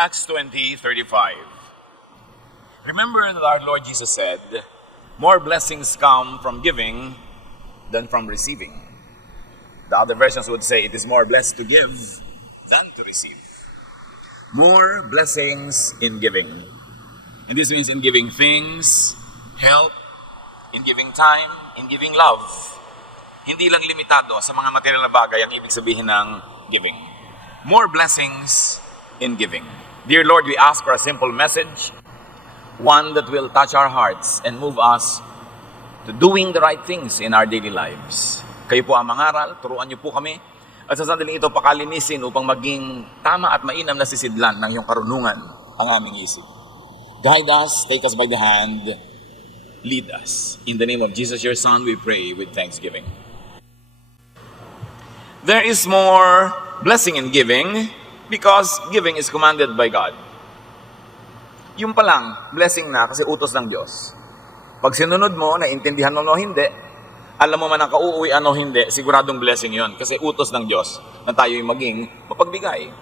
Acts 20:35. Remember that our Lord Jesus said, more blessings come from giving than from receiving. The other versions would say it is more blessed to give than to receive. More blessings in giving. And this means in giving things, help, in giving time, in giving love. Hindi lang limitado sa mga material na bagay ang ibig sabihin ng giving. More blessings in giving. Dear Lord, we ask for a simple message, one that will touch our hearts and move us to doing the right things in our daily lives. Kayo po ang mangaral, turuan niyo po kami, at sa sandaling ito pakalinisin upang maging tama at mainam na sisidlan ng iyong karunungan ang aming isip. Guide us, take us by the hand, lead us. In the name of Jesus, your Son, we pray with thanksgiving. There is more blessing in giving because giving is commanded by God. Yung pa lang, blessing na kasi utos ng Diyos. Pag sinunod mo, naintindihan mo o hindi, alam mo man ang kauuwian o hindi, siguradong blessing yon kasi utos ng Diyos na tayo'y maging mapagbigay,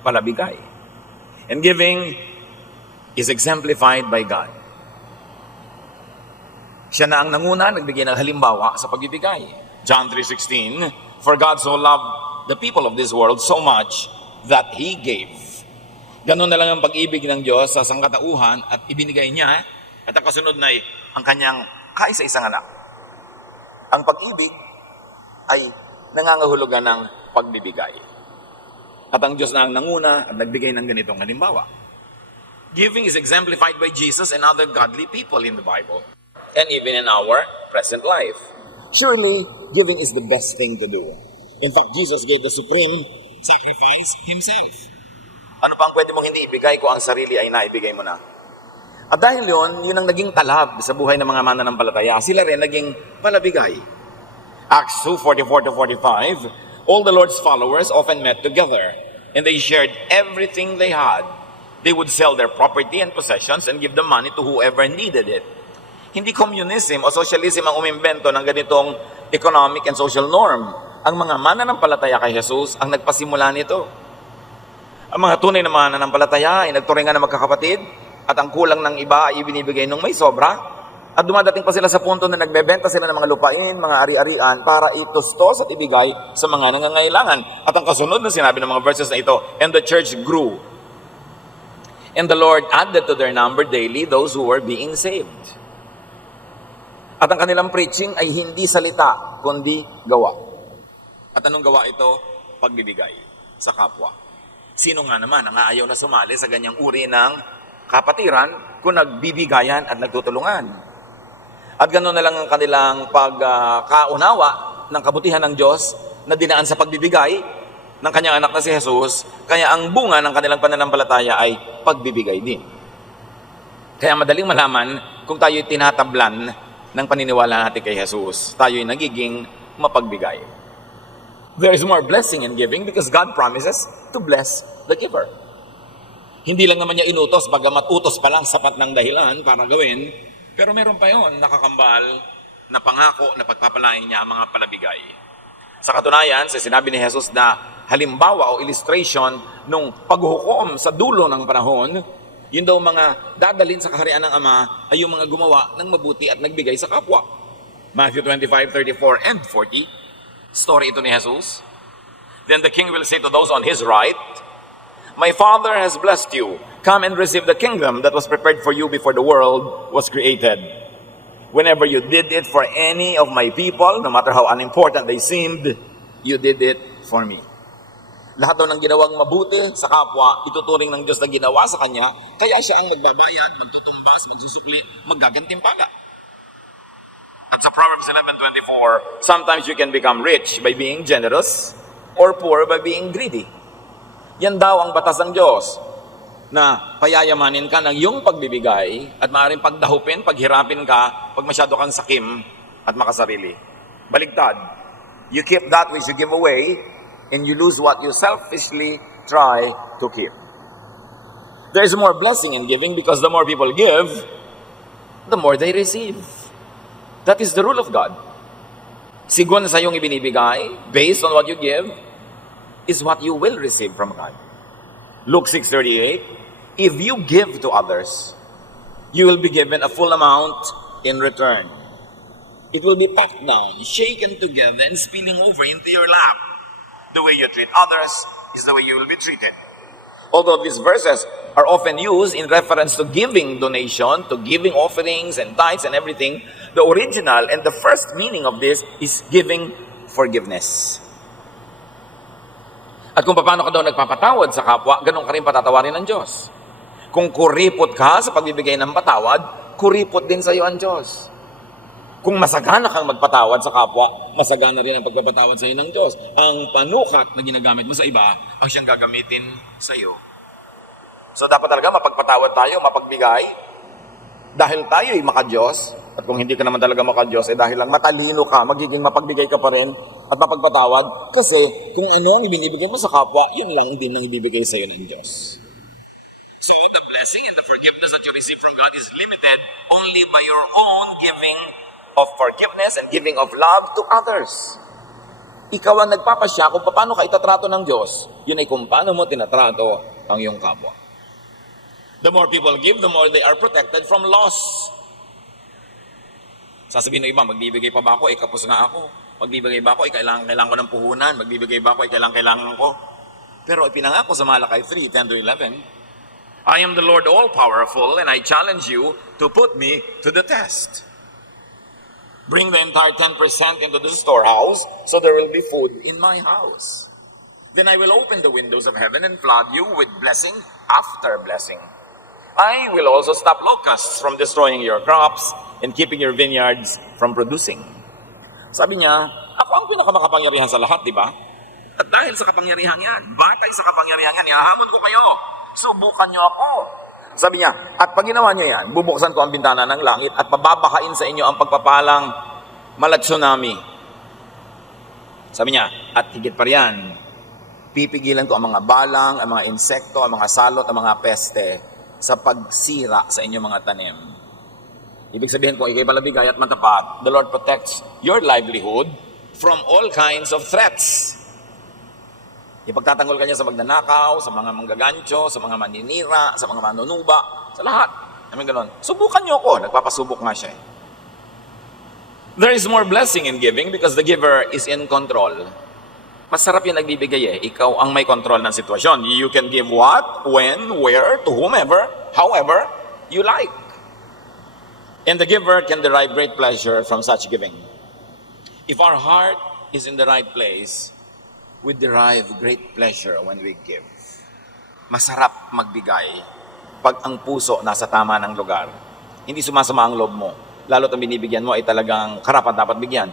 palabigay. And giving is exemplified by God. Siya na ang nanguna, nagbigay ng halimbawa sa pagbibigay. John 3:16, for God so loved the people of this world so much that He gave. Ganun na lang ang pag-ibig ng Diyos sa sangkatauhan at ibinigay niya at ang kasunod na ang kanyang kaisa-isang anak. Ang pag-ibig ay nangangahulugan ng pagbibigay. At ang Diyos na ang nanguna at nagbigay ng ganitong halimbawa. Giving is exemplified by Jesus and other godly people in the Bible and even in our present life. Surely, giving is the best thing to do. In fact, Jesus gave the supreme sacrifice Himself. Ano pa ang pwede mong hindi ibigay kung ang sarili ay naibigay mo na? At dahil yun ang naging talab sa buhay ng mga mananampalataya. Sila rin naging palabigay. Acts 2:44-45, all the Lord's followers often met together and they shared everything they had. They would sell their property and possessions and give the money to whoever needed it. Hindi communism o socialism ang umimbento ng ganitong economic and social norm. Ang mga mananampalataya kay Jesus ang nagpasimula nito. Ang mga tunay na mananampalataya ay nagturingan ng magkakapatid at ang kulang ng iba ay ibinibigay nung may sobra at dumadating pa sila sa punto na nagbebenta sila ng mga lupain, mga ari-arian para itustos at ibigay sa mga nangangailangan. At ang kasunod na sinabi ng mga verses na ito, and the church grew. And the Lord added to their number daily those who were being saved. At ang kanilang preaching ay hindi salita, kundi gawa. At anong gawa ito? Pagbibigay sa kapwa. Sino nga naman ang aayaw na sumali sa ganyang uri ng kapatiran kung nagbibigayan at nagtutulungan? At ganoon na lang ang kanilang pagkaunawa ng kabutihan ng Diyos na dinaan sa pagbibigay ng kanyang anak na si Jesus, kaya ang bunga ng kanilang pananampalataya ay pagbibigay din. Kaya madaling malaman kung tayo'y tinatablan ng paniniwala natin kay Jesus, tayo'y nagiging mapagbigay. There is more blessing in giving because God promises to bless the giver. Hindi lang naman niya inutos, bagamat utos pa lang sapat ng dahilan para gawin, pero meron pa yon nakakambal na pangako na pagpapalain niya ang mga palabigay. Sa katunayan, sa sinabi ni Jesus na halimbawa o illustration nung paghukom sa dulo ng panahon, yun daw mga dadalhin sa kaharian ng Ama ay yung mga gumawa ng mabuti at nagbigay sa kapwa. Matthew 25:34 and 40, story ito ni Jesus. Then the king will say to those on his right, my Father has blessed you. Come and receive the kingdom that was prepared for you before the world was created. Whenever you did it for any of my people, no matter how unimportant they seemed, you did it for me. Lahat daw ng ginawang mabuti sa kapwa, ituturing ng Diyos na ginawa sa Kanya, kaya siya ang magbabayad, magtutumbas, magsusukli, maggagantimpala. At sa Proverbs 11:24, sometimes you can become rich by being generous or poor by being greedy. Yan daw ang batas ng Diyos, na payayamanin ka ng iyong pagbibigay at maaaring pagdahupin, paghirapin ka pag masyado kang sakim at makasarili. Baligtad, you keep that which you give away and you lose what you selfishly try to keep. There is more blessing in giving because the more people give, the more they receive. That is the rule of God. Sigon sa iyong ibinibigay, based on what you give, is what you will receive from God. Luke 6:38, if you give to others, you will be given a full amount in return. It will be packed down, shaken together, and spilling over into your lap. The way you treat others is the way you will be treated. Although these verses are often used in reference to giving donation, to giving offerings and tithes and everything, the original and the first meaning of this is giving forgiveness. At kung paano ka daw nagpapatawad sa kapwa, ganun ka rin patatawarin ng Diyos. Kung kuripot ka sa pagbibigay ng patawad, kuripot din sa iyo ang Diyos. Kung masagana kang magpatawad sa kapwa, masagana rin ang pagpapatawad sa iyo ng Diyos. Ang panukat na ginagamit mo sa iba, ang siyang gagamitin sa iyo. So dapat talaga mapagpatawad tayo, mapagbigay, dahil tayo ay maka-Diyos. At kung hindi ka naman talaga maka-Diyos, dahil lang matalino ka, magiging mapagbigay ka pa rin at mapagpatawad. Kasi kung ano ang ibinibigay mo sa kapwa, yun lang din ang ibibigay sa iyo ng Diyos. So the blessing and the forgiveness that you receive from God is limited only by your own giving of forgiveness and giving of love to others. Ikaw ang nagpapasya kung paano ka itatrato ng Diyos. Yun ay kung paano mo tinatrato ang iyong kapwa. The more people give, the more they are protected from loss. Sasabihin ng iba, magbibigay pa ba ako? Kapos nga ako. Magbibigay ba ako? Kailangan ko ng puhunan. Magbibigay ba ako? Kailangan ko. Pero ipinangako sa Malakay 3:10-11, I am the Lord all-powerful, and I challenge you to put me to the test. Bring the entire 10% into the storehouse, so there will be food in my house. Then I will open the windows of heaven and flood you with blessing after blessing. I will also stop locusts from destroying your crops and keeping your vineyards from producing. Sabi niya, ako ang pinakamakapangyarihan sa lahat, di ba? At dahil sa kapangyarihan yan, batay sa kapangyarihan yan, ihahamon ko kayo. Subukan niyo ako. Sabi niya, at pag ginawa niyo yan, bubuksan ko ang bintana ng langit at pababakain sa inyo ang pagpapalang tsunami. Sabi niya, at higit pa riyan, pipigilan ko ang mga balang, ang mga insekto, ang mga salot, ang mga peste sa pagsira sa inyong mga tanim. Ibig sabihin kung ikay palabigay at matapat, the Lord protects your livelihood from all kinds of threats. Ipagtatanggol ka niya sa magnanakaw, sa mga manggagancho, sa mga maninira, sa mga manunuba, sa lahat. Namin ganon. Subukan niyo ako. Nagpapasubok nga siya. There is more blessing in giving because the giver is in control. Masarap yung nagbibigay eh. Ikaw ang may control ng sitwasyon. You can give what, when, where, to whomever, however you like. And the giver can derive great pleasure from such giving. If our heart is in the right place, we derive great pleasure when we give. Masarap magbigay pag ang puso nasa tama ng lugar. Hindi sumasama ang loob mo. Lalo't ang binibigyan mo ay talagang karapat dapat bigyan.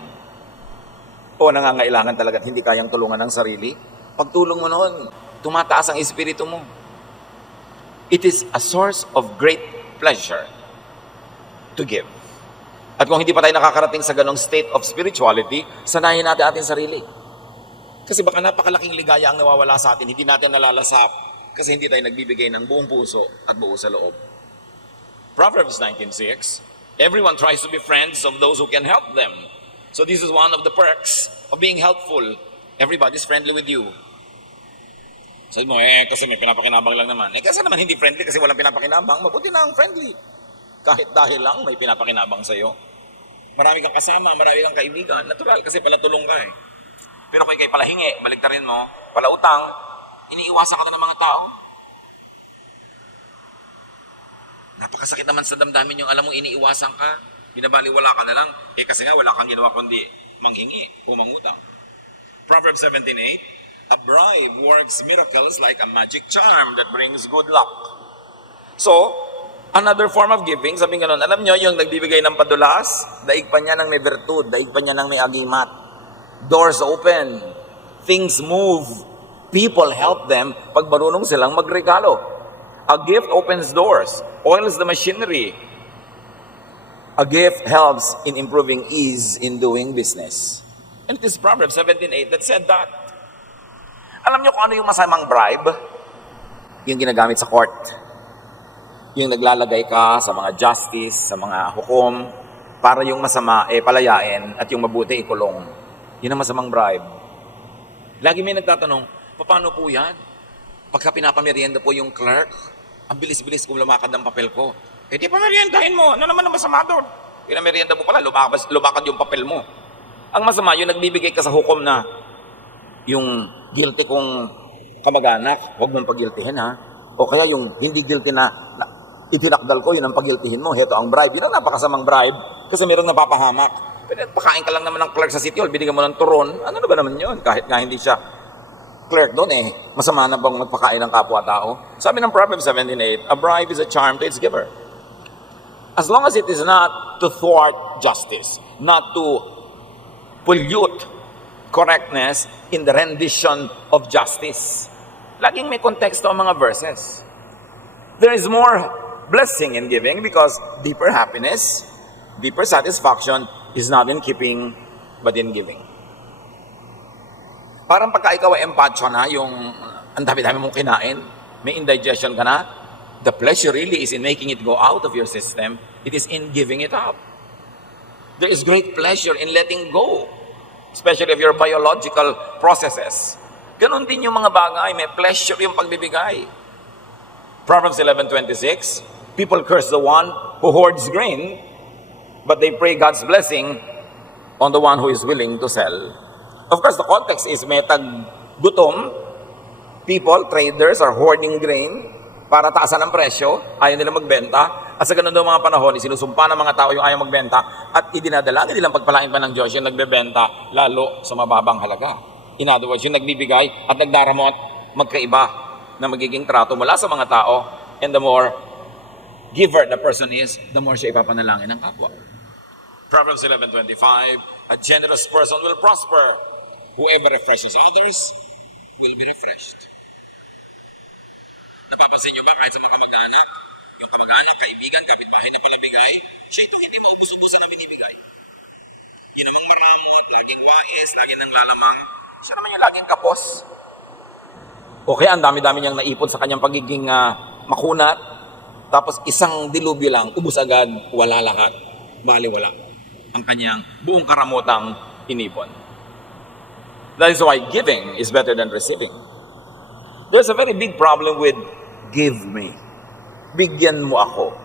O nangangailangan talaga at hindi kayang tulungan ng sarili. Pagtulong mo noon, tumataas ang espiritu mo. It is a source of great pleasure to give. At kung hindi pa tayo nakakarating sa ganong state of spirituality, sanayin natin ating sarili. Kasi baka napakalaking ligaya ang nawawala sa atin, hindi natin nalalasap kasi hindi tayo nagbibigay ng buong puso at buo sa loob. Proverbs 19:6, everyone tries to be friends of those who can help them. So this is one of the perks of being helpful. Everybody's friendly with you. Sabi mo, kasi may pinapakinabang lang naman. Kasi naman hindi friendly kasi walang pinapakinabang. Mabuti na ang friendly. Kahit dahil lang may pinapakinabang sa'yo. Marami kang kasama, marami kang kaibigan. Natural kasi palatulong ka eh. Pero kung ikay palahingi, baliktarin mo, palautang, iniiwasan ka na ng mga tao. Napakasakit naman sa damdamin yung alam mo iniiwasan ka. Binabaliwala ka na lang. Kasi nga wala kang ginawa kundi manghingi o mangutang. Proverbs 17:8, a bribe works miracles like a magic charm that brings good luck. So, another form of giving, sabi nga nun, alam nyo, yung nagbibigay ng padulas, daig pa niya ng may virtud, daig pa niya ng may agimat. Doors open, things move, people help them pag marunong silang magregalo. A gift opens doors, oils the machinery. A gift helps in improving ease in doing business. And it is Proverbs 17:8 that said that. Alam nyo kung ano yung masamang bribe? Yung ginagamit sa court. Yung naglalagay ka sa mga justice, sa mga hukom, para yung masama palayain at yung mabuti ikulong. Yun ang masamang bribe. Lagi may nagtatanong, paano po yan? Pagka pinapamerienda po yung clerk, ang bilis-bilis kung lumakad ng papel ko. Eh di pa meriendahin mo. Ano naman ang masama doon? Pinamerienda mo pala, lumakad yung papel mo. Ang masama, yung nagbibigay ka sa hukom na yung guilty kong kamag-anak, huwag mong pagiltihin ha. O kaya yung hindi guilty na itinakdal ko, yun ang pagiltihin mo. Heto ang bribe. Yun ang napakasamang bribe kasi mayroong napapahamak. Pero pakain ka lang naman ng clerk sa City Hall, binigyan mo ng turon. Ano na ba naman yun? Kahit nga hindi siya clerk doon masama na bang magpakain ng kapwa-tao? Sabi ng Proverbs 17:8, a bribe is a charm to its giver. As long as it is not to thwart justice, not to pollute correctness in the rendition of justice. Laging may konteksto ang mga verses. There is more blessing in giving because deeper happiness, deeper satisfaction is not in keeping but in giving. Parang pagka ikaw ay empacho na, yung ang dami-dami mong kinain, may indigestion ka na, the pleasure really is in making it go out of your system. It is in giving it up. There is great pleasure in letting go, especially of your biological processes. Ganon din yung mga bagay, may pleasure yung pagbibigay. Proverbs 11:26, people curse the one who hoards grain, but they pray God's blessing on the one who is willing to sell. Of course, the context is may tag-gutom. People, traders, are hoarding grain para taasan ang presyo, ayaw nila magbenta. At sa ganun daw mga panahon, sinusumpa ng mga tao yung ayaw magbenta at idinadala nilang pagpalain pa ng Diyos yung nagbebenta lalo sa mababang halaga. In other words, yung nagbibigay at nagdaramot, magkaiba na magiging trato mula sa mga tao, and the more giver the person is, the more siya ipapanalangin ng kapwa. Proverbs 11:25, a generous person will prosper. Whoever refreshes others will be refreshed. Napapansin nyo ba kahit sa mga kamag-anak, yung kamag-anak, kaibigan, kapitbahay na palabigay, siya ito hindi maubos-ubusan na binibigay. Yun namang maramot, laging wais, laging nang lalamang, siya naman yung laging kapos. Okay, ang dami-dami niyang naipon sa kanyang pagiging makunat, tapos isang dilubyo lang, ubus agad, wala lahat, bali-wala ang kanyang buong karamotang inipon. That is why giving is better than receiving. There's a very big problem with give me. Bigyan mo ako.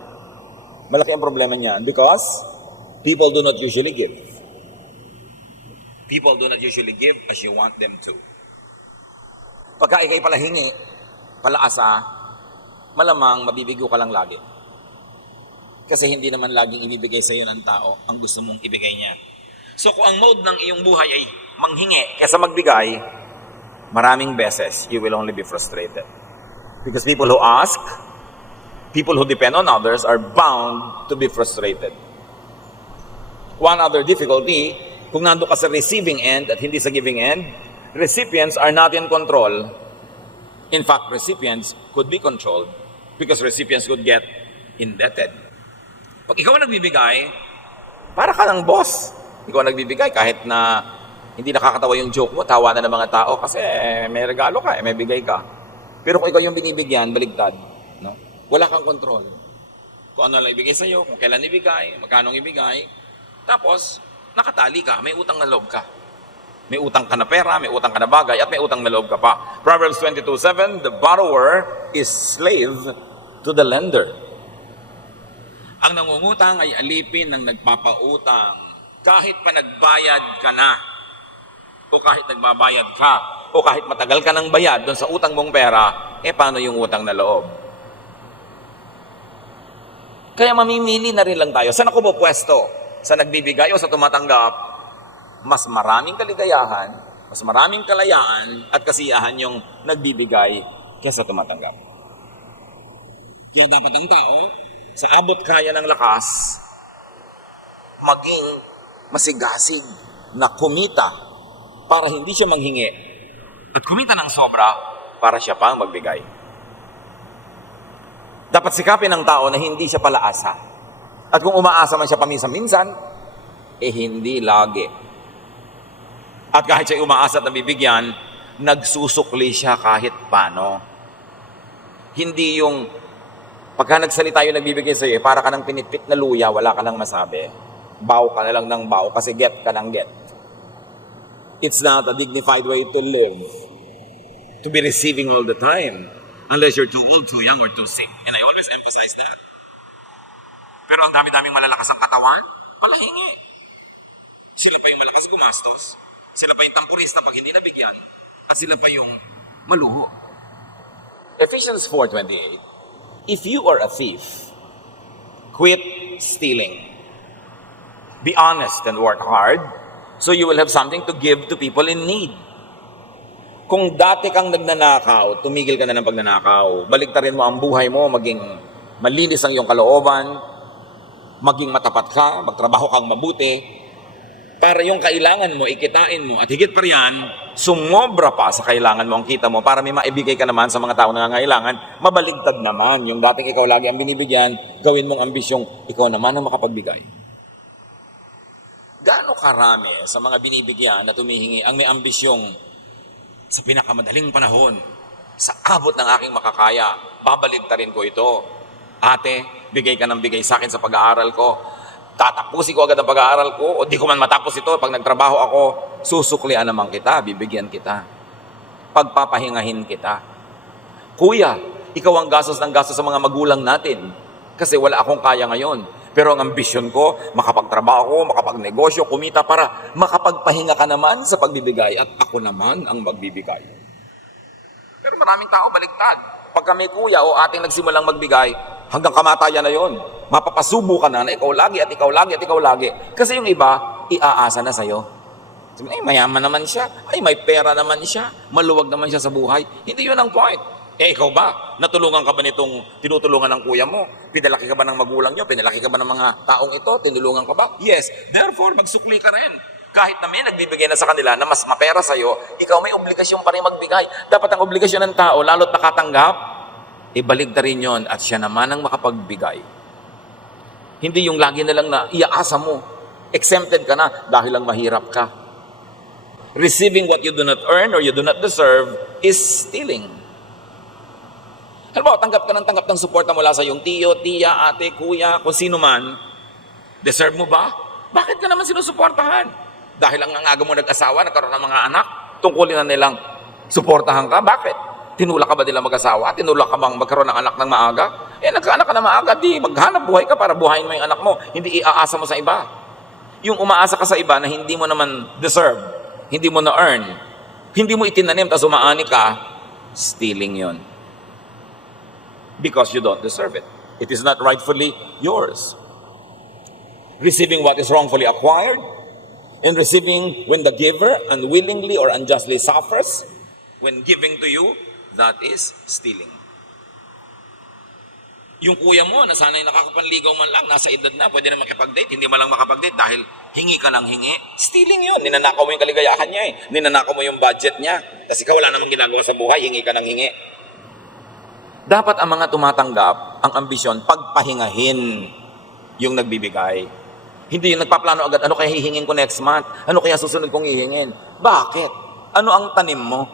Malaki ang problema niyan because people do not usually give. People do not usually give as you want them to. Pagka ikay pala hingi, palaasa, malamang mabibigo ka lang lagi. Kasi hindi naman laging ibibigay sa iyo ng tao ang gusto mong ibigay niya. So kung ang mode ng iyong buhay ay manghingi kaysa magbigay, maraming beses you will only be frustrated. Because people who ask, people who depend on others are bound to be frustrated. One other difficulty, kung nando ka sa receiving end at hindi sa giving end, recipients are not in control. In fact, recipients could be controlled because recipients could get indebted. Pag ikaw ang nagbibigay, para ka ng boss. Ikaw ang nagbibigay kahit na hindi nakakatawa yung joke mo, tawa na ng mga tao kasi may regalo ka, may bigay ka. Pero kung ikaw yung binibigyan, baligtad. No? Wala kang kontrol. Kung ano lang ibigay sa'yo, kung kailan ibigay, magkano ibigay. Tapos, nakatali ka, may utang na loob ka. May utang ka na pera, may utang ka na bagay, at may utang na loob ka pa. Proverbs 22:7, the borrower is slave to the lender. Ang nangungutang ay alipin ng nagpapautang. Kahit pa nagbayad ka na, o kahit nagbabayad ka, o kahit matagal ka ng bayad doon sa utang mong pera, paano yung utang na loob? Kaya mamimili na rin lang tayo. Saan ako pupwesto? Sa nagbibigay o sa tumatanggap? Mas maraming kaligayahan, mas maraming kalayaan at kasiyahan yung nagbibigay kaysa tumatanggap. Kaya dapat ang tao, sa abot kaya ng lakas, maging masigasig na kumita para hindi siya manghingi at kumita ng sobra para siya pang magbigay. Dapat sikapin ng tao na hindi siya palaasa. At kung umaasa man siya paminsan-minsan, hindi lagi. At kahit siya umaasa at nabibigyan, nagsusukli siya kahit paano. Hindi yung pagka nagsalita yung nagbibigay sa'yo, para ka ng pinitpit na luya, wala ka nang masabi. Bow ka na lang ng bow kasi get ka ng get. It's not a dignified way to live. to be receiving all the time. Unless you're too old, too young, or too sick. And I always emphasize that. Pero ang dami-daming malalakas ang katawan, palahingi. Sila pa yung malakas gumastos. Sila pa yung tampurista pag hindi nabigyan. At sila pa yung maluho. Ephesians 4:28. If you are a thief, quit stealing. Be honest and work hard so you will have something to give to people in need. Kung dati kang nagnanakaw, tumigil ka na ng pagnanakaw. Baliktarin mo ang buhay mo, maging malinis ang iyong kalooban, maging matapat ka, magtrabaho kang mabuti, para yung kailangan mo, ikitain mo, at higit pa riyan, sumobra pa sa kailangan mo ang kita mo para may maibigay ka naman sa mga tao na nangangailangan, mabaligtad naman. Yung dating ikaw lagi ang binibigyan, gawin mong ambisyong ikaw naman ang makapagbigay. Gaano karami sa mga binibigyan na tumihingi ang may ambisyong sa pinakamadaling panahon, sa abot ng aking makakaya, babaligtarin ko ito. Ate, bigay ka ng bigay sa akin sa pag-aaral ko. Tatapusin ko agad ang pag-aaral ko, o di ko man matapos ito, pag nagtrabaho ako, susuklian naman kita, bibigyan kita. Pagpapahingahin kita. Kuya, ikaw ang gastos ng gastos sa mga magulang natin. Kasi wala akong kaya ngayon. Pero ang ambisyon ko, makapagtrabaho, makapagnegosyo, kumita para makapagpahinga ka naman sa pagbibigay at ako naman ang magbibigay. Pero maraming tao baliktad. Pag kami kuya o ating nagsimulang magbigay, hanggang kamatayan na yon. Mapapasubo ka na ikaw lagi at ikaw lagi at ikaw lagi. Kasi yung iba, iaasa na sa'yo. Sabi, ay mayaman naman siya, ay may pera naman siya, maluwag naman siya sa buhay. Hindi yun ang point. Ikaw ba? Natulungan ka ba nitong tinutulungan ng kuya mo? Pinalaki ka ba ng magulang nyo? Pinalaki ka ba ng mga taong ito? Tinulungan ka ba? Yes. Therefore, magsukli ka rin. Kahit na may nagbibigay na sa kanila na mas mapera sa'yo, ikaw may obligasyon pa rin magbigay. Dapat ang obligasyon ng tao, lalo't nakatanggap, ibaligta rin yun at siya naman ang makapagbigay. Hindi yung lagi na lang na iaasa mo. Exempted ka na dahil lang mahirap ka. Receiving what you do not earn or you do not deserve is stealing. Halimbawa, tanggap ka ng suporta mula sa iyong tiyo, tiya, ate, kuya, kung sino man. Deserve mo ba? Bakit ka naman sinusuportahan? Dahil ang aga mo nag-asawa, nagkaroon ng mga anak, tungkulin na nilang suportahan ka. Bakit? Tinulak ka ba nila mag-asawa? Tinulak ka bang magkaroon ng anak ng maaga? Nagkaanak ka na maaga, di maghanap buhay ka para buhayin mo yung anak mo. Hindi iaasa mo sa iba. Yung umaasa ka sa iba na hindi mo naman deserve, hindi mo na-earn, hindi mo itinanim, tapos umaani ka, stealing yon. Because you don't deserve it. It is not rightfully yours. Receiving what is wrongfully acquired, and receiving when the giver unwillingly or unjustly suffers, when giving to you, that is stealing. Yung kuya mo na sana'y nakakapanligaw man lang, nasa edad na, pwede na makipag-date, hindi man lang makapag-date dahil hingi ka ng hingi. Stealing yun. Ninanakaw mo yung kaligayahan niya eh. Ninanakaw mo yung budget niya. Kasi ikaw wala namang ginagawa sa buhay, hingi ka ng hingi. Dapat ang mga tumatanggap, ang ambisyon, pagpahingahin yung nagbibigay. Hindi yung nagpaplano agad, ano kaya hihingin ko next month? Ano kaya susunod kong hihingin? Bakit? Ano ang tanim mo?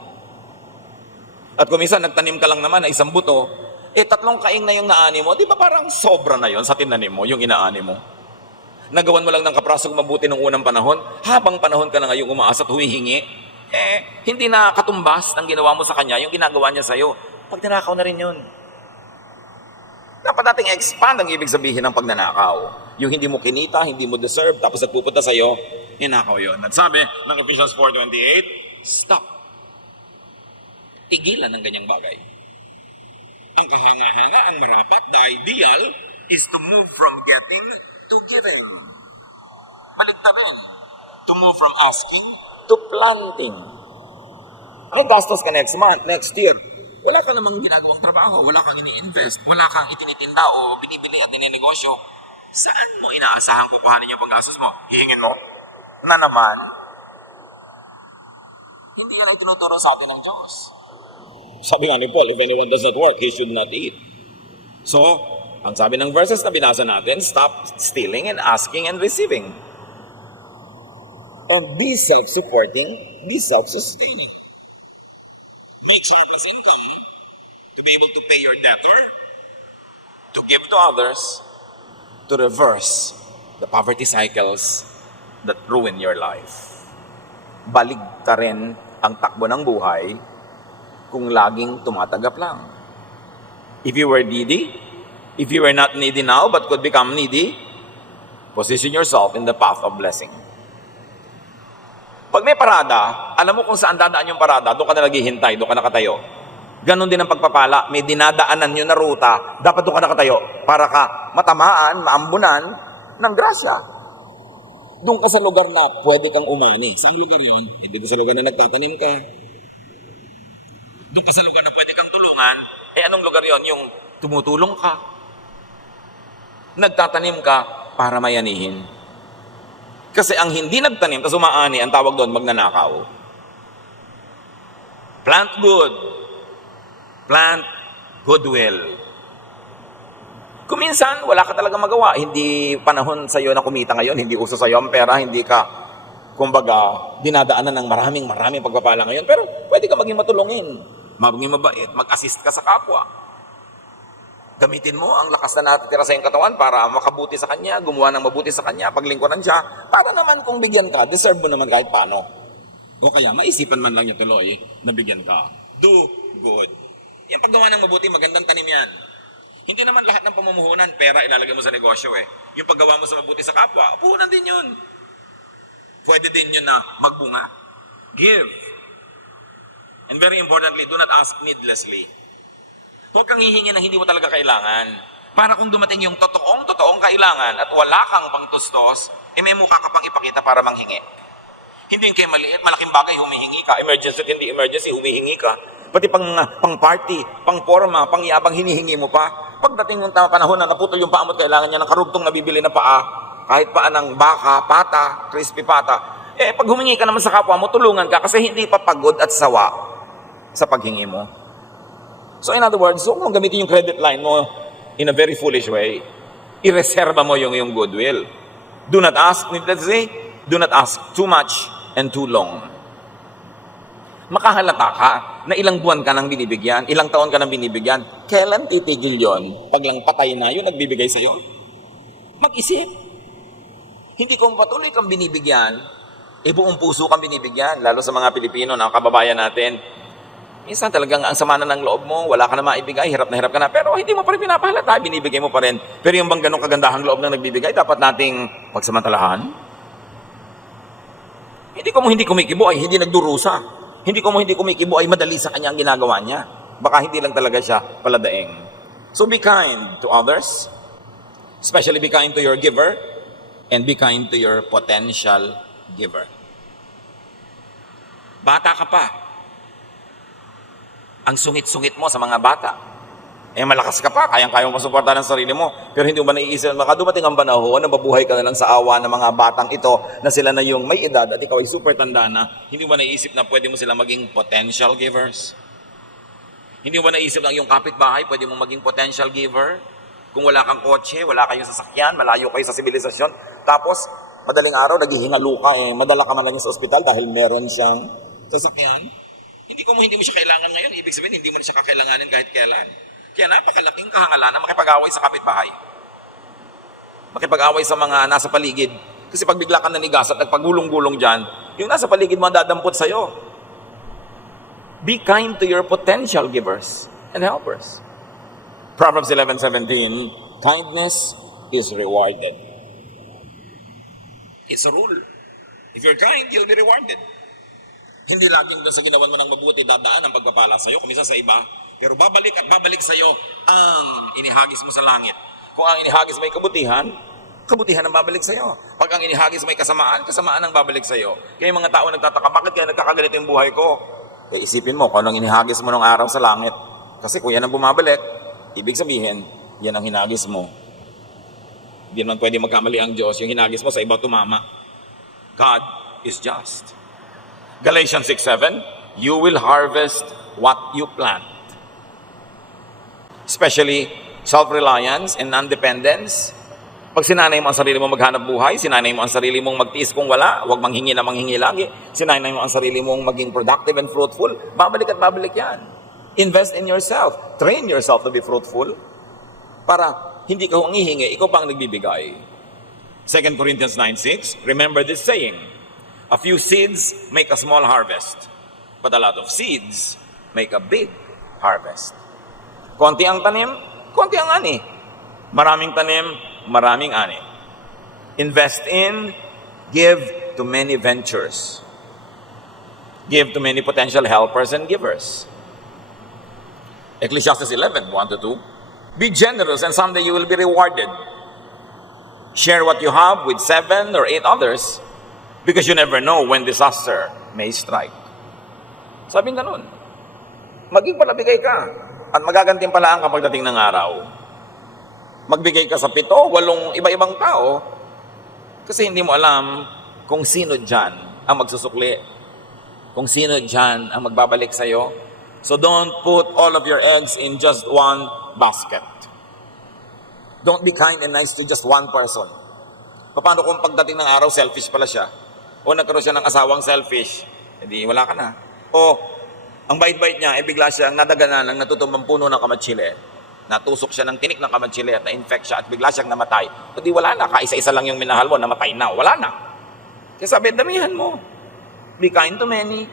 At kung minsan nagtanim ka lang naman na isang buto, 3 kaing na yung naani mo, di ba parang sobra na yon sa tinanim mo, yung inaani mo? Nagawan mo lang ng kaprasong mabuti nung unang panahon, habang panahon ka na ngayong umaasa at humihingi, hindi na katumbas ng ginawa mo sa kanya, yung ginagawa niya sa'yo. Pag ninakaw na rin yun. Dapat nating expand ang ibig sabihin ng pagnanakaw. Yung hindi mo kinita, hindi mo deserve, tapos nagpupunta sa'yo, ninakaw yun. At sabi ng Ephesians 4:28, stop. Tigilan ng ganyang bagay. Ang kahanga-hanga, ang marapat, the ideal is to move from getting to giving. Baligtarin. To move from asking to planting. Ay, gastos ka next month, next year. Wala ka namang ginagawang trabaho, wala kang ini-invest, wala kang itinitinda o binibili at ninenegosyo. Saan mo inaasahan kukuhanin yung panggastos mo? Hihingin mo? Na naman? Hindi yan ay tinuturo sa atin ng Diyos. Sabi nga ni Paul, if anyone does not work, he should not eat. So, ang sabi ng verses na binasa natin, stop stealing and asking and receiving. And be self-supporting, be self-sustaining. Make surplus income to be able to pay your debtor, to give to others, to reverse the poverty cycles that ruin your life. Baligtarin ang takbo ng buhay kung laging tumatanggap lang. If you were needy, if you were not needy now but could become needy, position yourself in the path of blessing. Pag may parada, alam mo kung saan dadaan yung parada, doon ka na naghihintay, doon ka nakatayo. Ganon din ang pagpapala, may dinadaanan nyo na ruta, dapat doon ka nakatayo para ka matamaan, maambunan ng grasya. Doon ka sa lugar na pwede kang umani. Saan lugar yon? Hindi ko sa lugar na nagtatanim ka. Doon ka sa lugar na pwede kang tulungan. Anong lugar yon? Yung tumutulong ka. Nagtatanim ka para mayanihin. Kasi ang hindi nagtanim, tas umaani, ang tawag doon, magnanakaw. Plant good. Plant goodwill. Kung minsan, wala ka talaga magawa. Hindi panahon sa'yo na kumita ngayon, hindi uso sa'yo ang pera, hindi ka, kumbaga, dinadaanan ng maraming pagpapala ngayon. Pero pwede ka maging matulungin, maging mabait, mag-assist ka sa kapwa. Gamitin mo ang lakas na natitira sa iyong katawan para makabuti sa kanya, gumawa ng mabuti sa kanya, paglingkuran siya, para naman kung bigyan ka, deserve mo naman kahit paano. O kaya, maisipan man lang niya tuloy na bigyan ka. Do good. Yung paggawa ng mabuti, magandang tanim yan. Hindi naman lahat ng pamumuhunan, pera ilalagay mo sa negosyo eh. Yung paggawa mo sa mabuti sa kapwa, puhunan din yun. Pwede din yun na magbunga. Give. And very importantly, do not ask needlessly. Huwag kang hihingi na hindi mo talaga kailangan. Para kung dumating yung totoong kailangan at wala kang pangtustos, may mukha ka pang ipakita para manghingi. Hindi yung kayo maliit, malaking bagay, humihingi ka. Emergency at hindi emergency, humihingi ka. Pati pang party, pang forma, pang yabang hinihingi mo pa. Pagdating ng panahon na naputol yung paa mo at kailangan niya ng karugtong nabibili na paa, kahit paa ng baka, pata, crispy pata, pag humingi ka naman sa kapwa mo, tulungan ka kasi hindi pa pagod at sawa sa paghingi mo. So in other words, huwag mong gamitin yung credit line mo in a very foolish way. Ireserba mo yung goodwill. Do not ask, let's say, do not ask too much and too long. Makahalata ka na ilang buwan ka nang binibigyan, ilang taon ka nang binibigyan. Kailan titigil yon? Pag lang patay na yun, nagbibigay sa'yo? Mag-isip. Hindi kung patuloy kang binibigyan, buong puso kang binibigyan, lalo sa mga Pilipino na kababayan natin. Minsan talagang ang sama na ng loob mo, wala ka na maibigay, hirap ka na, pero hindi mo pa rin pinapahalata, binibigay mo pa rin. Pero yung bang ganong kagandahang loob na nagbibigay, dapat nating pagsamantalahan. Hindi kumikibo ay hindi nagdurusa. Hindi kumikibo ay madali sa kanya ang ginagawa niya. Baka hindi lang talaga siya paladaing. So be kind to others, especially be kind to your giver, and be kind to your potential giver. Bata ka pa. Ang sungit-sungit mo sa mga bata. Malakas ka pa, kayang-kaya mo masuportahan ng sarili mo. Pero hindi mo ba naiisip, baka dumating ang panahon na mabuhay ka na lang sa awa ng mga batang ito na sila na yung may edad at ikaw ay super tanda na, hindi mo ba naiisip na pwede mo sila maging potential givers? Hindi mo ba naisip lang yung kapitbahay, pwede mo maging potential giver? Kung wala kang kotse, wala kayong sasakyan, malayo kayo sa sibilisasyon, tapos madaling araw, naghihingalo ka, madala ka man lang sa ospital dahil meron siyang sasakyan. Hindi mo siya kailangan ngayon, ibig sabihin, hindi mo na siya kakailanganin kahit kailan. Kaya napakalaking kahangalan na makipag-away sa kapitbahay. Makipag-away sa mga nasa paligid. Kasi pag bigla ka nanigas at nagpagulong-gulong dyan, yung nasa paligid mo dadampot sa'yo. Be kind to your potential givers and helpers. Proverbs 11:17, kindness is rewarded. It's a rule. If you're kind, you'll be rewarded. Hindi laging doon sa ginawan mo ng mabuti dadaan ang pagpapala sa'yo, kumisa sa iba, pero babalik at babalik sa'yo ang inihagis mo sa langit. Kung ang inihagis may kabutihan, kabutihan ang babalik sa'yo. Pag ang inihagis may kasamaan, kasamaan ang babalik sa'yo. Kaya yung mga tao nagtataka, bakit kaya nagkakaganito yung buhay ko? Isipin mo kung anong inihagis mo ng araw sa langit. Kasi kung yan ang bumabalik, ibig sabihin, yan ang hinagis mo. Hindi naman pwede magkamali ang Diyos. Yung hinagis mo sa iba tumama. God is just. Galatians 6:7, you will harvest what you plant. Especially self-reliance and non-dependence. Pag sinanay mo ang sarili mo maghanap buhay, sinanay mo ang sarili mong magtiis kung wala, huwag manghingi na manghingi lagi, sinanay mo ang sarili mong maging productive and fruitful, babalik at babalik yan. Invest in yourself. Train yourself to be fruitful para hindi ka humihingi, ikaw pa ang nagbibigay. 2 Corinthians 9:6, remember this saying, a few seeds make a small harvest, but a lot of seeds make a big harvest. Konti ang tanim, konti ang ani. Maraming tanim, maraming ani. Invest in, give to many ventures. Give to many potential helpers and givers. Ecclesiastes 11, 1-2. Be generous and someday you will be rewarded. Share what you have with 7 or 8 others because you never know when disaster may strike. Sabi ganun. Maging palabigay ka at magagantimpalaan ka pagdating ng araw. Magbigay ka sa 7, 8 iba-ibang tao kasi hindi mo alam kung sino dyan ang magsusukli. Kung sino dyan ang magbabalik sa'yo. So don't put all of your eggs in just one basket. Don't be kind and nice to just one person. Paano kung pagdating ng araw, selfish pala siya? O nagkaroon siya ng asawang selfish, edi wala ka na. O ang bait-bait niya, bigla siyang nadaganan ng natutumbang puno ng kamatsili. Natusok siya ng tinik ng kamatsili at na-infect siya at bigla siyang namatay. O di wala na, kaisa-isa lang yung minahal mo, namatay na, wala na. Kaya sabi, damihan mo. Be kind to many.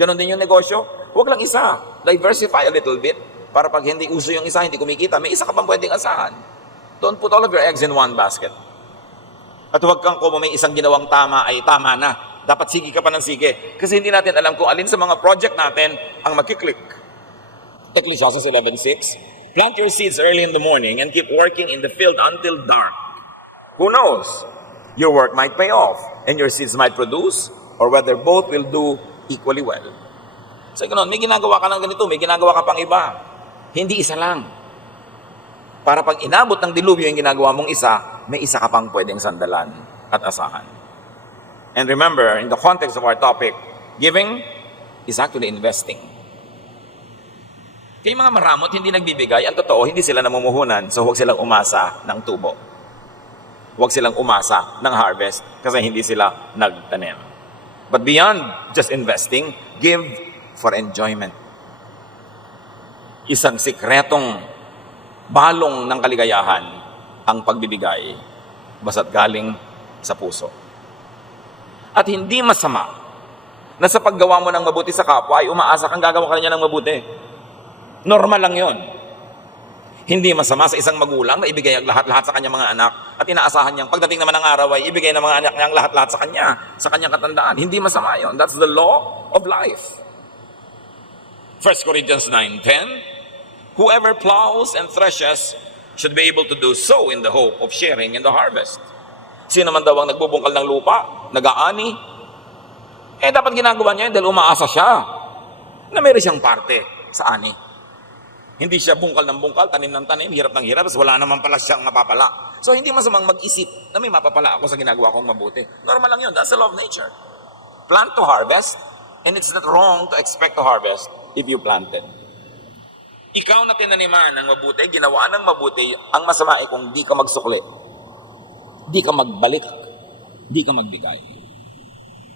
Ganon din yung negosyo. Huwag lang isa. Diversify a little bit. Para pag hindi uso yung isa, hindi kumikita, may isa ka pang pwedeng asahan. Don't put all of your eggs in one basket. At huwag kang kung may isang ginawang tama ay tama na. Dapat sige ka pa ng sige. Kasi hindi natin alam kung alin sa mga project natin ang magkiklik. Ecclesiastes 11:6. Plant your seeds early in the morning and keep working in the field until dark. Who knows? Your work might pay off and your seeds might produce or whether both will do equally well. So, ganun, may ginagawa ka ng ganito, may ginagawa ka pang iba. Hindi isa lang. Para pag inabot ng dilubyo yung ginagawa mong isa, may isa ka pang pwedeng sandalan at asahan. And remember, in the context of our topic, giving is actually investing. Kaya mga maramot hindi nagbibigay, ang totoo, hindi sila namumuhunan, so huwag silang umasa ng tubo. Huwag silang umasa ng harvest kasi hindi sila nagtanim. But beyond just investing, give for enjoyment. Isang sikretong balong ng kaligayahan ang pagbibigay basta't galing sa puso. At hindi masama na sa paggawa mo ng mabuti sa kapwa ay umaasa kang gagawa ka niya ng mabuti. Normal lang yon. Hindi masama sa isang magulang na ibigay ang lahat-lahat sa kanyang mga anak at inaasahan niyang pagdating naman ng araw ay ibigay ng mga anak niya ang lahat-lahat sa kanyang katandaan. Hindi masama yon. That's the law of life. 1 Corinthians 9:10. Whoever plows and threshes should be able to do so in the hope of sharing in the harvest. Sino man daw ang nagbubungkal ng lupa, nag-aani, dapat ginagawa niya yun dahil umaasa siya na meron siyang parte sa ani. Hindi siya bungkal ng bungkal, tanim ng tanim, hirap ng hirap, tapos wala naman pala siyang mapapala. So hindi masamang mag-isip na may mapapala ako sa ginagawa kong mabuti. Normal lang yun, that's the law of nature. Plant to harvest, and it's not wrong to expect to harvest if you planted. Ikaw na tinaniman ng mabuti, ginawa ng mabuti, ang masama ay kung di ka magsukli, di ka magbalik, di ka magbigay.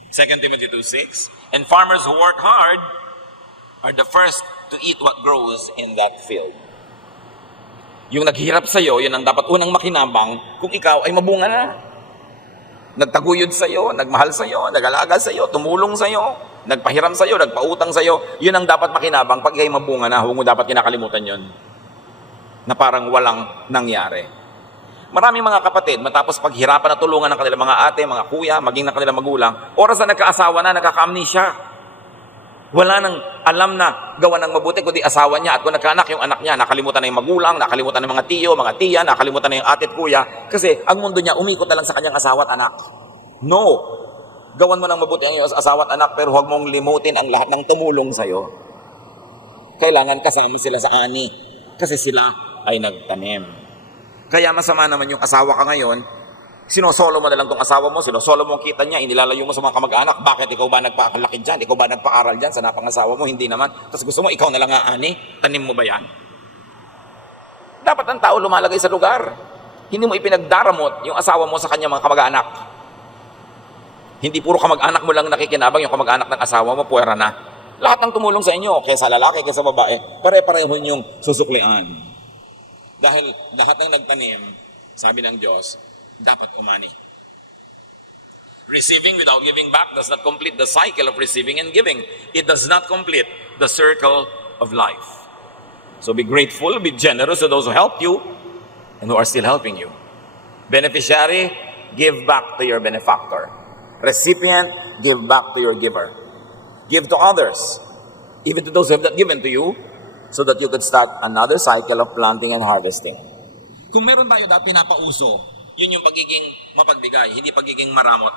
2 Timothy 2:6. And farmers who work hard are the first to eat what grows in that field. Yung naghirap sa'yo, yun ang dapat unang makinabang kung ikaw ay mabunga na. Nagtaguyod sa'yo, nagmahal sa'yo, nag-alaga sa'yo, tumulong sa'yo, nagpahiram sa'yo, nagpautang sa'yo, yun ang dapat makinabang pag ikay mabunga na. Huwag mo dapat kinakalimutan yun. Na parang walang nangyari. Maraming mga kapatid, matapos paghirapan na tulungan ng kanilang mga ate, mga kuya, maging ng kanilang magulang, oras na nagkaasawa na, nagkaka-amnesia. Wala nang alam na gawa ng mabuti kundi asawa niya at kung nagkaanak yung anak niya, nakalimutan na yung magulang, nakalimutan na yung mga tiyo, mga tiya, nakalimutan na yung ate at kuya kasi ang mundo niya umikot na lang sa kanyang asawa at anak. No! Gawan mo ng mabuti ang iyong asawa at anak pero huwag mong limutin ang lahat ng tumulong sa'yo. Kailangan kasama sila sa ani kasi sila ay nagtanim. Kaya masama naman yung asawa ka ngayon, sinosolo mo na lang tong asawa mo, sinosolo mo ang kita niya, inilalayo mo sa mga kamag-anak. Bakit? Ikaw ba nagpakalaki dyan? Ikaw ba nagpa-aral dyan sa napangasawa mo? Hindi naman. Tapos gusto mo, ikaw na lang aani? Tanim mo ba yan? Dapat ang tao lumalagay sa lugar. Hindi mo ipinagdaramot yung asawa mo sa kanyang mga kamag-anak. Hindi puro kamag-anak mo lang nakikinabang, yung kamag-anak ng asawa mo, puwera na. Lahat ng tumulong sa inyo, kaya sa lalaki, kaya sa babae, pare-pareho yung susuklian. Dahil lahat ng nagtanim, sabi ng Diyos, dapat umani. Receiving without giving back does not complete the cycle of receiving and giving. It does not complete the circle of life. So be grateful, be generous to those who helped you and who are still helping you. Beneficiary, give back to your benefactor. Recipient, give back to your giver. Give to others, even to those who have not given to you, so that you could start another cycle of planting and harvesting. Kung meron tayo dati pinapauso, Yun yung pagiging mapagbigay, hindi pagiging maramot.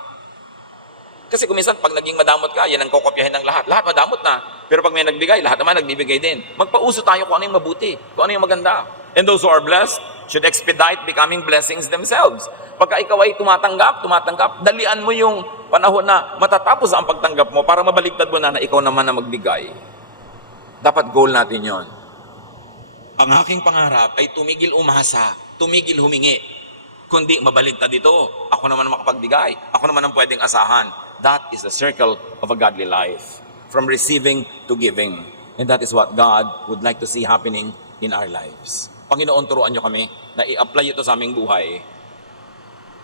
Kasi kung minsan, pag naging madamot ka, yan ang kokopyahin ng lahat. Lahat madamot na. Pero pag may nagbigay, lahat naman nagbibigay din. Magpauso tayo kung ano yung mabuti, kung ano yung maganda. And those who are blessed should expedite becoming blessings themselves. Pagka ikaw ay tumatanggap, dalian mo yung panahon na matatapos ang pagtanggap mo para mabaliktad mo na ikaw naman na magbigay. Dapat goal natin yon. Ang aking pangarap ay tumigil umasa, tumigil humingi. Kundi mabaligtad dito, ako naman ang makapagbigay, ako naman ang pwedeng asahan. That is the circle of a godly life. From receiving to giving. And that is what God would like to see happening in our lives. Panginoon, turuan niyo kami na i-apply ito sa aming buhay.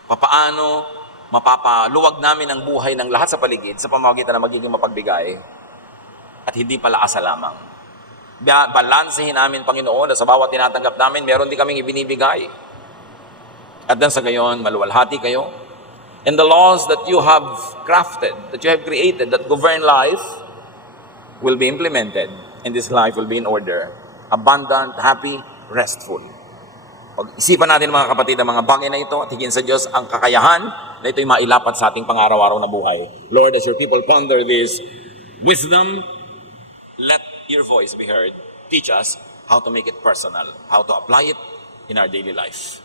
Papaano mapapaluwag namin ang buhay ng lahat sa paligid sa pamamagitan ng magiging mapagbigay at hindi pala asa lamang. Balansehin namin, Panginoon, na sa bawat tinatanggap namin, meron din kaming ibinibigay. At dan sa gayon, maluwalhati kayo. And the laws that you have crafted, that you have created, that govern life, will be implemented. And this life will be in order. Abundant, happy, restful. Pag-isipan natin mga kapatid ang mga bagay na ito at higin sa Diyos ang kakayahan na ito'y mailapat sa ating pang-araw-araw na buhay. Lord, as your people ponder this wisdom, let your voice be heard. Teach us how to make it personal, how to apply it in our daily life.